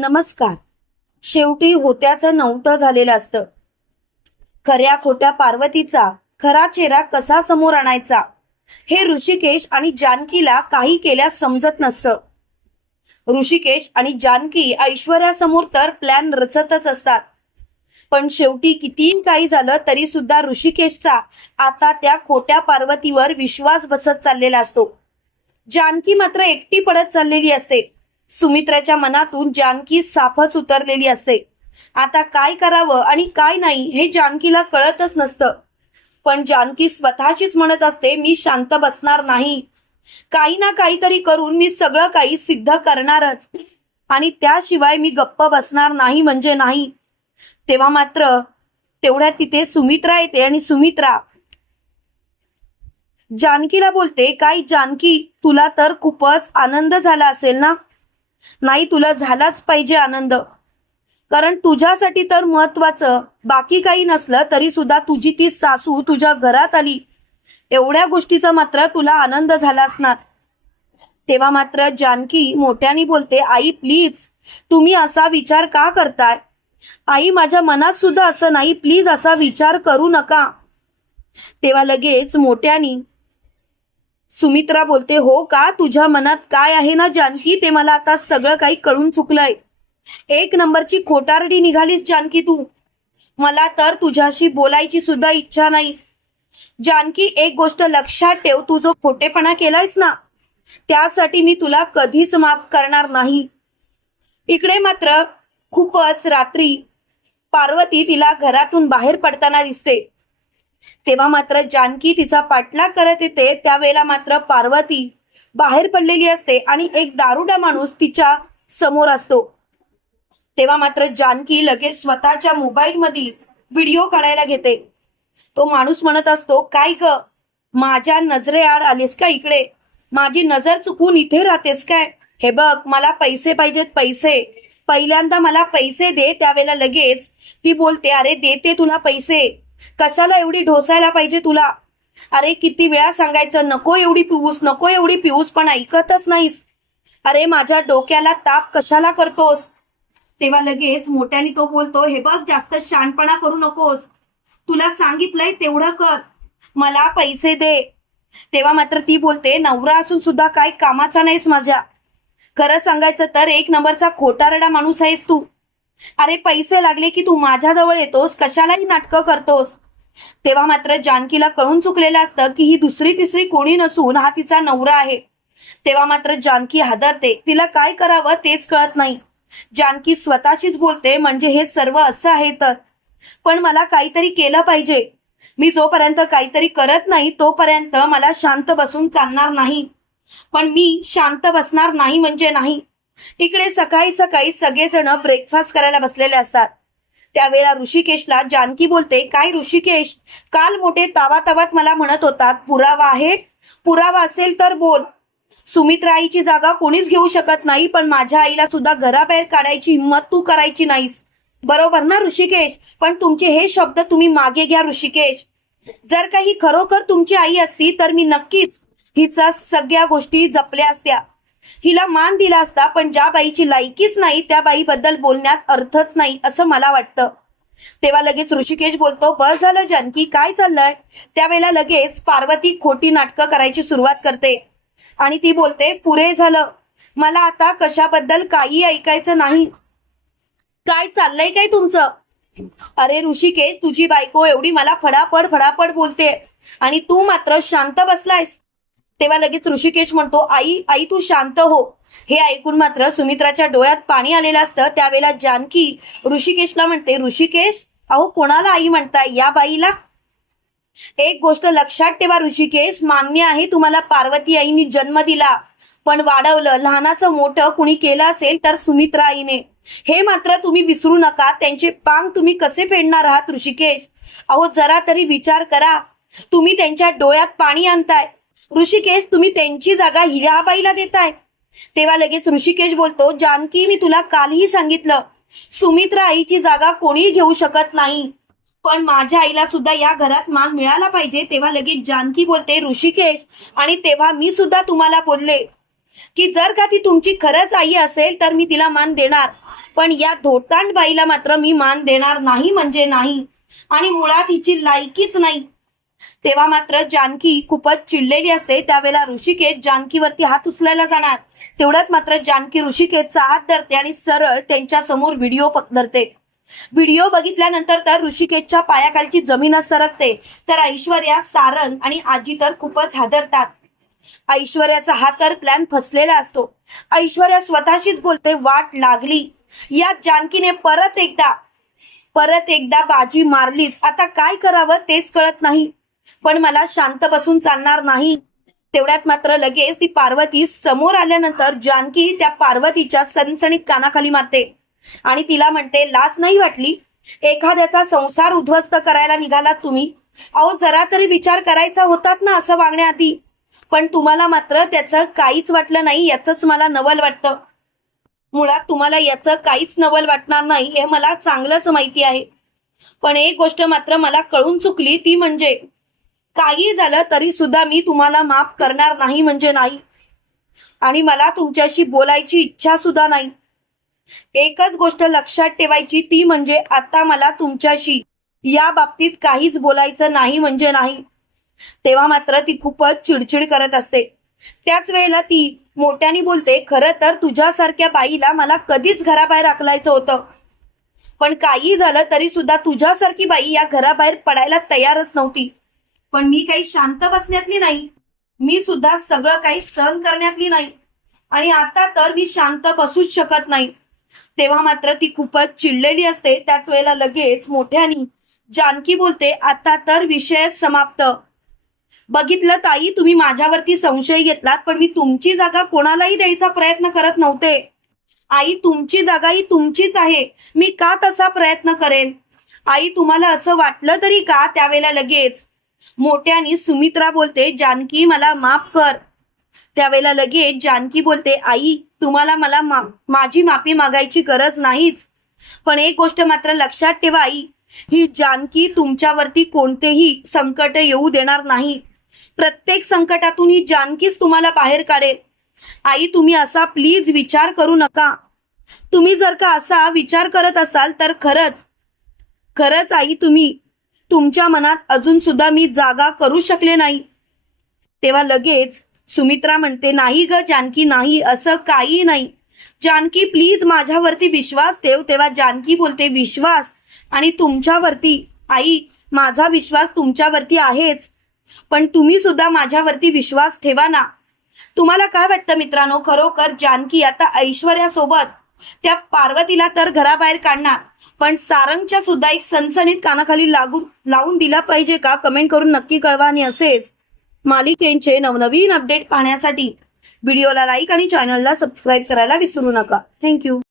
नमस्कार. शेवटी होत्याचं नव्हतं झालेलं असतं. खऱ्या खोट्या पार्वतीचा खरा चेहरा कसा समोर आणायचा? हे ऋषिकेश आणि जानकीला काही केल्यास समजत नसतं. ऋषिकेश आणि जानकी ऐश्वर्यासमोर तर प्लॅन रचतच असतात. पण शेवटी कितीही काही झालं तरी सुद्धा ऋषिकेशचा आता त्या खोट्या पार्वतीवर विश्वास बसत चाललेला असतो. जानकी मात्र एकटी पडत चाललेली असते. सुमित्राच्या मनातून जानकी साफच उतरलेली असते. आता काय करावं आणि काय नाही हे जानकीला कळतच नसतं. पण जानकी स्वतःचीच म्हणत असते मी शांत बसणार नाही. काही ना काहीतरी करून मी सगळं काही सिद्ध करणारच. आणि त्याशिवाय मी गप्प बसणार नाही म्हणजे नाही. तेव्हा मात्र तेवढ्या तिथे सुमित्रा येते आणि सुमित्रा जानकीला बोलते काय जानकी तुला तर खूपच आनंद झाला असेल ना? नाही तुला झालाच पाहिजे आनंद. कारण तुझ्यासाठी तर महत्वाचं बाकी काही नसलं तरी सुद्धा तुझी ती सासू तुझ्या घरात आली. एवढ्या गोष्टीचा मात्र तुला आनंद झाला असणार. तेव्हा मात्र जानकी मोठ्याने बोलते आई प्लीज तुम्ही असा विचार का करताय? आई माझ्या मनात सुद्धा असं नाही प्लीज असा विचार करू नका. तेव्हा लगेच मोठ्यानी सुमित्रा बोलते हो का? तुझ्या मनात काय आहे ना जानकी? ते मला आता सगळं काही कळून चुकलंय. एक नंबरची खोटारडी निघालीस जानकी तू. मला तर तुझ्याशी बोलायची सुद्धा इच्छा नाही. जानकी एक गोष्ट लक्षात ठेव तू जो खोटेपणा केलायस ना त्यासाठी मी तुला कधीच माफ करणार नाही. इकडे मात्र खूपच रात्री पार्वती तिला घरातून बाहेर पडताना दिसते. तेव्हा मात्र जानकी तिचा पाठलाग करत येते त्यावेळेला मात्र पार्वती बाहेर पडलेली असते आणि एक दारुडा माणूस तिच्या समोर असतो. तेव्हा मात्र जानकी लगेच स्वतःच्या मोबाईल मधील व्हिडिओ काढायला घेते. तो माणूस म्हणत असतो काय ग? माझ्या नजरेआड आलीस का इकडे? माझी नजर चुकून इथे राहतेस काय? हे बघ मला पैसे पाहिजेत पैसे. पहिल्यांदा मला पैसे दे त्यावेळेला लगेच ती बोलते अरे देते तुला पैसे. कशाला एवढी ढोसायला पाहिजे तुला? अरे किती वेळा सांगायचं नको एवढी पिऊस नको एवढी पिऊस पण ऐकतच नाहीस. अरे माझ्या डोक्याला ताप कशाला करतोस? तेव्हा लगेच मोठ्याने तो बोलतो हे बघ जास्त शानपणा करू नकोस. तुला सांगितलंय तेवढं कर. मला पैसे दे. तेव्हा मात्र ती बोलते नवरा असून सुद्धा काय कामाचा नाहीस माझ्या. खरं सांगायचं तर एक नंबरचा खोटारडा माणूस आहेस तू. अरे पैसे लागले की तू माझ्याजवळ येतोस? कशालाही नाटकं करतोस? तेव्हा मात्र जानकीला कळून चुकलेलं असतं की ही दुसरी तिसरी कोणी नसून हा तिचा नवरा आहे. तेव्हा मात्र जानकी हादरते. तिला काय करावं तेच कळत नाही. जानकी स्वतःशीच बोलते म्हणजे हे सर्व असं आहे तर. पण मला काहीतरी केलं पाहिजे. मी जोपर्यंत काहीतरी करत नाही तोपर्यंत मला शांत बसून चालणार नाही. पण मी शांत बसणार नाही म्हणजे नाही. इकडे सकाळी सकाळी सगळेजण ब्रेकफास्ट करायला बसलेले असतात. त्यावेळेला ऋषिकेशला जानकी बोलते काय ऋषिकेश? काल मोठे तावा तावात मला म्हणत होतात पुरावा आहे? पुरावा असेल तर बोल. सुमित्रा आईची जागा कोणीच घेऊ शकत नाही पण माझ्या आईला सुद्धा घराबाहेर काढायची हिंमत तू करायची नाहीस. बरोबर ना ऋषिकेश? पण तुमचे हे शब्द तुम्ही मागे घ्या ऋषिकेश. जर काही खरोखर तुमची आई असती तर मी नक्कीच हिचा सगळ्या गोष्टी जपल्या असत्या. हिला मान दिला असता पण ज्या बाईची लायकीच नाही त्या बाईबद्दल बोलण्यात अर्थच नाही असं मला वाटतं. तेव्हा लगेच ऋषिकेश बोलतो बस झालं जानकी काय चाललंय? त्यावेळेला लगेच पार्वती खोटी नाटकं करायची सुरुवात करते. आणि ती बोलते पुरे झालं. मला आता कशाबद्दल काही ऐकायचं नाही. काय चाललंय काय तुमचं? अरे ऋषिकेश तुझी बायको एवढी मला फडाफड फडाफड बोलते. आणि तू मात्र शांत बसलायस. तेव्हा लगेच ऋषिकेश म्हणतो आई आई तू शांत हो. हे ऐकून मात्र सुमित्राच्या डोळ्यात पाणी आलेलं असतं. त्यावेळेला जानकी ऋषिकेशला म्हणते ऋषिकेश अहो कोणाला आई म्हणताय? या बाईला? एक गोष्ट लक्षात ठेवा ऋषिकेश मान्य आहे तुम्हाला पार्वती आईनी जन्म दिला पण वाढवलं. लहानाचं मोठं कुणी केलं असेल तर सुमित्रा आईने. हे मात्र तुम्ही विसरू नका. त्यांचे पांग तुम्ही कसे फेडणार आहात ऋषिकेश? अहो जरा तरी विचार करा. तुम्ही त्यांच्या डोळ्यात पाणी आणताय. ऋषिकेश तुम्ही त्यांची जागा हिराबाईला देताय. तेव्हा लगेच ऋषिकेश बोलतो जानकी मी तुला कालही सांगितलं सुमित्रा आईची जागा कोणीही घेऊ शकत नाही. पण माझ्या आईला सुद्धा या घरात मान मिळाला पाहिजे तेव्हा लगेच जानकी बोलते ऋषिकेश आणि तेव्हा मी सुद्धा तुम्हाला बोलले की जर का ती तुमची खरंच आई असेल तर मी तिला मान देणार. पण या धोटांड बाईला मात्र मी मान देणार नाही म्हणजे नाही. आणि मुळात हिची लायकीच नाही. तेव्हा मात्र जानकी खूपच चिडलेली असते. त्यावेळेला ऋषिकेश जानकीवरती हात उचलायला जाणार. तेवढ्यात मात्र जानकी ऋषिकेशचा हात धरते आणि सरळ त्यांच्यासमोर व्हिडिओ धरते. व्हिडिओ बघितल्यानंतर तर ऋषिकेशच्या पायाखालची जमीनच सरकते. तर ऐश्वर्या सारंग आणि आजी तर खूपच हादरतात. ऐश्वर्याचा हा तर प्लॅन फसलेला असतो. ऐश्वर्या स्वतःशीच बोलते वाट लागली. या जानकीने परत एकदा परत एकदा बाजी मारलीच. आता काय करावं तेच कळत नाही. पण मला शांत बसून चालणार नाही. तेवढ्यात मात्र लगेच ती पार्वती समोर आल्यानंतर जानकी त्या पार्वतीच्या सणसणीत कानाखाली मारते. आणि तिला म्हणते लाच नाही वाटली? एखाद्याचा संसार उद्ध्वस्त करायला निघालात तुम्ही? अहो जरा तरी विचार करायचा होतात ना असं वागण्याआधी. पण तुम्हाला मात्र त्याचं काहीच वाटलं नाही याच मला नवल वाटतं. मुळात तुम्हाला याचं काहीच नवल वाटणार नाही हे मला चांगलंच माहिती आहे. पण एक गोष्ट मात्र मला कळून चुकली ती म्हणजे काही झालं तरी सुद्धा मी तुम्हाला माफ करणार नाही म्हणजे नाही. आणि मला तुमच्याशी बोलायची इच्छा सुद्धा नाही. एकच गोष्ट लक्षात ठेवायची ती म्हणजे आता मला तुमच्याशी या बाबतीत काहीच बोलायचं नाही म्हणजे नाही. तेव्हा मात्र ती खूपच चिडचिड करत असते. त्याच वेळेला ती मोठ्याने बोलते खरं तर तुझ्यासारख्या बाईला मला कधीच घराबाहेर आकलायचं होतं. पण काही झालं तरी सुद्धा तुझ्यासारखी बाई या घराबाहेर पडायला तयारच नव्हती. पण मी काही शांत बसण्यातली नाही. मी सुद्धा सगळं काही सहन करण्यातली नाही. आणि आता तर मी शांत बसूच शकत नाही. तेव्हा मात्र ती खूपच चिडलेली असते. त्याच वेळेला लगेच मोठ्यानी जानकी बोलते आता तर विषयच समाप्त. बघितलं ताई तुम्ही माझ्यावरती संशय घेतलात पण मी तुमची जागा कोणालाही द्यायचा प्रयत्न करत नव्हते. आई तुमची जागा ही तुमचीच आहे. मी का तसा प्रयत्न करेन? आई तुम्हाला असं वाटलं तरी का? त्यावेळेला लगेच मोठ्याने सुमित्रा बोलते जानकी मला माफ कर. त्यावेळेला लगेच जानकी बोलते आई तुम्हाला मला मा, माझी माफी मागायची गरज नाहीच. पण एक गोष्ट मात्र लक्षात ठेवा आई. ही जानकी तुमच्यावरती कोणतेही संकट येऊ देणार नाही. प्रत्येक संकटातून ही जानकीच तुम्हाला बाहेर काढेल. आई तुम्ही असा प्लीज विचार करू नका. तुम्ही जर का असा विचार करत असाल तर खरंच खरंच आई तुम्ही तुमच्या मनात अजून सुद्धा मी जागा करू शकले नाही. तेव्हा लगेच सुमित्रा म्हणते नाही ग जानकी नाही असं काही नाही. जानकी प्लीज माझ्यावरती विश्वास ठेव. तेव्हा जानकी बोलते विश्वास? आणि तुमच्यावरती आई माझा विश्वास तुमच्यावरती आहेच. पण तुम्ही सुद्धा माझ्यावरती विश्वास ठेवा ना. तुम्हाला काय वाटतं मित्रांनो? खरोखर जानकी आता ऐश्वर्यासोबत त्या पार्वतीला तर घराबाहेर काढणार. पण सारंगच्या सुद्धा एक सनसनीत कानाखाली लागू लावून दिला पाहिजे का? कमेंट करून नक्की कळवा. आणि असेच मालिकेंचे नवनवीन अपडेट पाहण्यासाठी व्हिडिओला लाईक आणि चॅनलला सबस्क्राईब करायला विसरू नका. थँक्यू